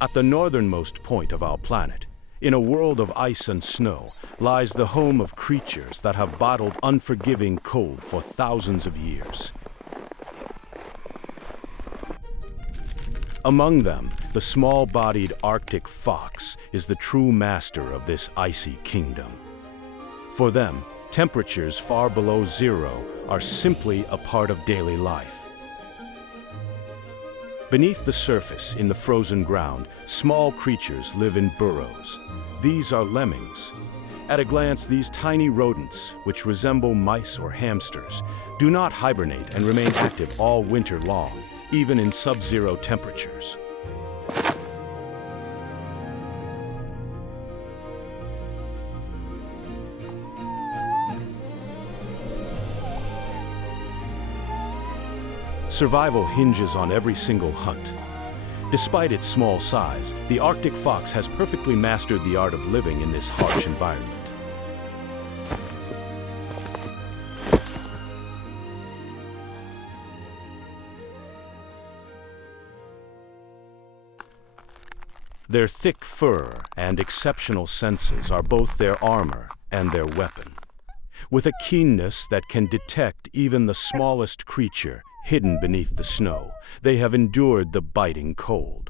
At the northernmost point of our planet, in a world of ice and snow, lies the home of creatures that have battled unforgiving cold for thousands of years. Among them, the small-bodied Arctic fox is the true master of this icy kingdom. For them, temperatures far below zero are simply a part of daily life. Beneath the surface, in the frozen ground, small creatures live in burrows. These are lemmings. At a glance, these tiny rodents, which resemble mice or hamsters, do not hibernate and remain active all winter long, even in sub-zero temperatures. Survival hinges on every single hunt. Despite its small size, the Arctic fox has perfectly mastered the art of living in this harsh environment. Their thick fur and exceptional senses are both their armor and their weapon. With a keenness that can detect even the smallest creature hidden beneath the snow, they have endured the biting cold.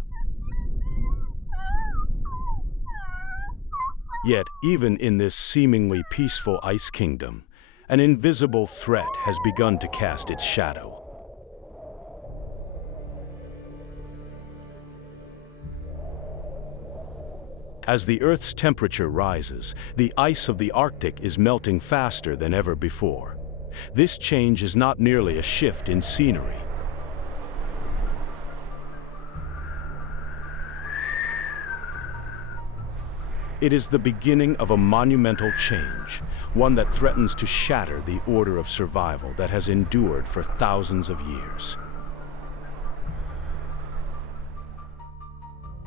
Yet, even in this seemingly peaceful ice kingdom, an invisible threat has begun to cast its shadow. As the Earth's temperature rises, the ice of the Arctic is melting faster than ever before. This change is not merely a shift in scenery. It is the beginning of a monumental change, one that threatens to shatter the order of survival that has endured for thousands of years.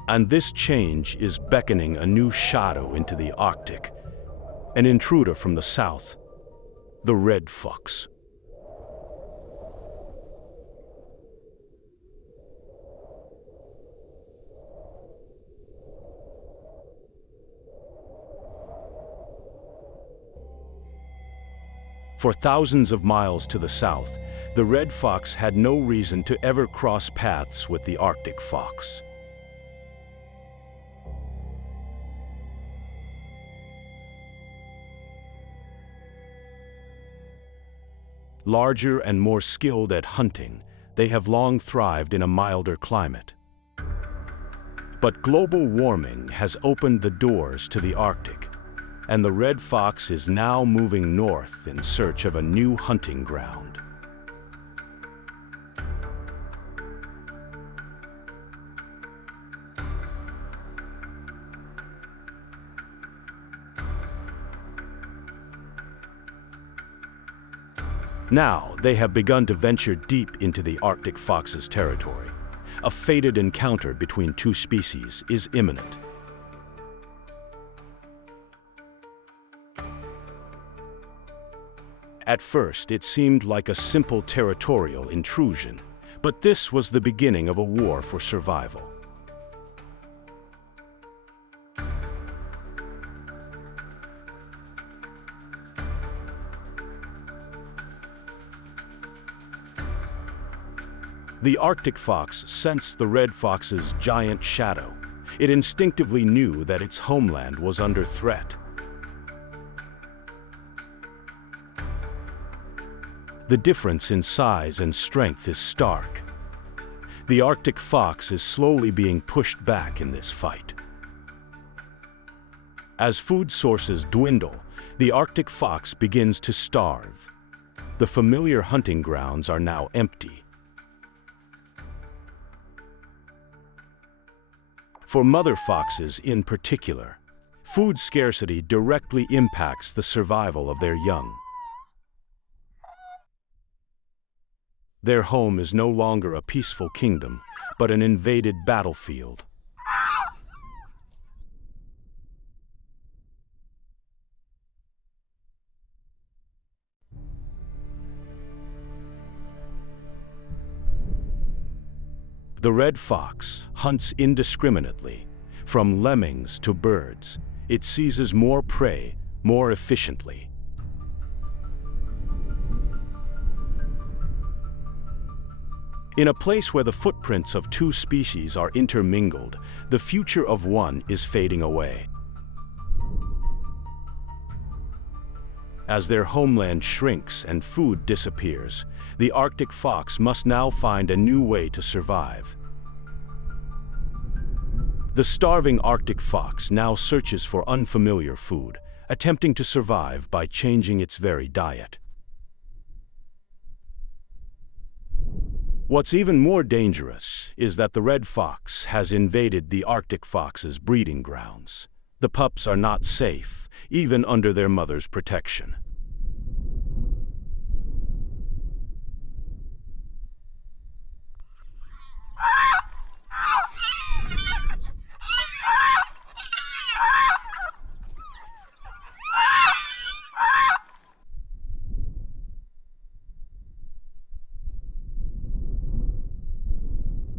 And this change is beckoning a new shadow into the Arctic, an intruder from the south, the red fox. For thousands of miles to the south, the red fox had no reason to ever cross paths with the Arctic fox. Larger and more skilled at hunting, they have long thrived in a milder climate. But global warming has opened the doors to the Arctic, and the red fox is now moving north in search of a new hunting ground. Now, they have begun to venture deep into the Arctic fox's territory. A fated encounter between two species is imminent. At first, it seemed like a simple territorial intrusion, but this was the beginning of a war for survival. The Arctic fox sensed the red fox's giant shadow. It instinctively knew that its homeland was under threat. The difference in size and strength is stark. The Arctic fox is slowly being pushed back in this fight. As food sources dwindle, the Arctic fox begins to starve. The familiar hunting grounds are now empty. For mother foxes in particular, food scarcity directly impacts the survival of their young. Their home is no longer a peaceful kingdom, but an invaded battlefield. The red fox hunts indiscriminately, from lemmings to birds. It seizes more prey more efficiently. In a place where the footprints of two species are intermingled, the future of one is fading away. As their homeland shrinks and food disappears, the Arctic fox must now find a new way to survive. The starving Arctic fox now searches for unfamiliar food, attempting to survive by changing its very diet. What's even more dangerous is that the red fox has invaded the Arctic fox's breeding grounds. The pups are not safe, even under their mother's protection.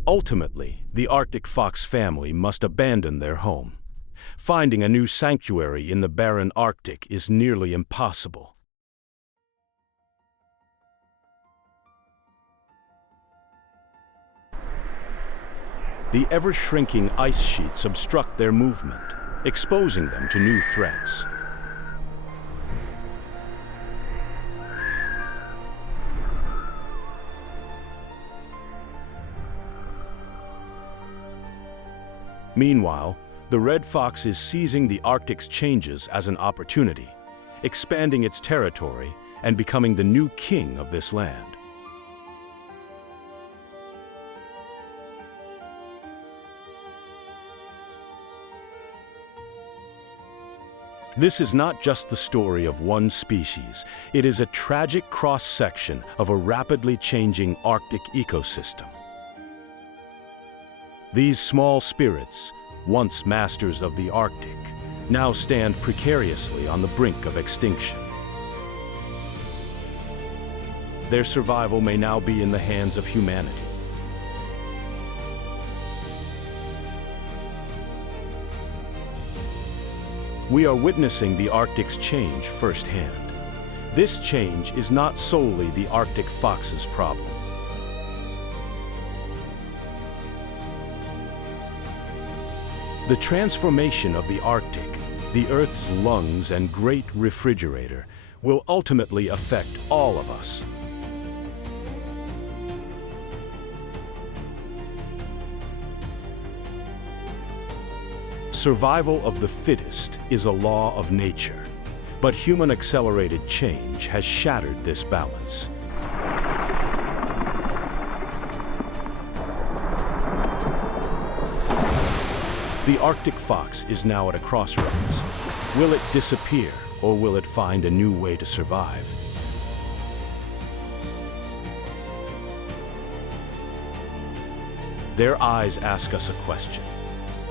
Ultimately, the Arctic fox family must abandon their home. Finding a new sanctuary in the barren Arctic is nearly impossible. The ever-shrinking ice sheets obstruct their movement, exposing them to new threats. Meanwhile, the red fox is seizing the Arctic's changes as an opportunity, expanding its territory and becoming the new king of this land. This is not just the story of one species, it is a tragic cross-section of a rapidly changing Arctic ecosystem. These small spirits, once masters of the Arctic, now stand precariously on the brink of extinction. Their survival may now be in the hands of humanity. We are witnessing the Arctic's change firsthand. This change is not solely the Arctic fox's problem. The transformation of the Arctic, the Earth's lungs and great refrigerator, will ultimately affect all of us. Survival of the fittest is a law of nature, but human-accelerated change has shattered this balance. The Arctic fox is now at a crossroads. Will it disappear, or will it find a new way to survive? Their eyes ask us a question.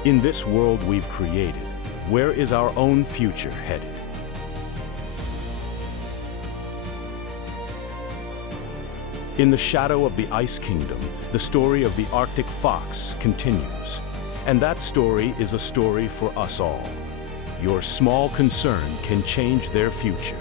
In this world we've created, where is our own future headed? In the shadow of the Ice Kingdom, the story of the Arctic fox continues. And that story is a story for us all. Your small concern can change their future.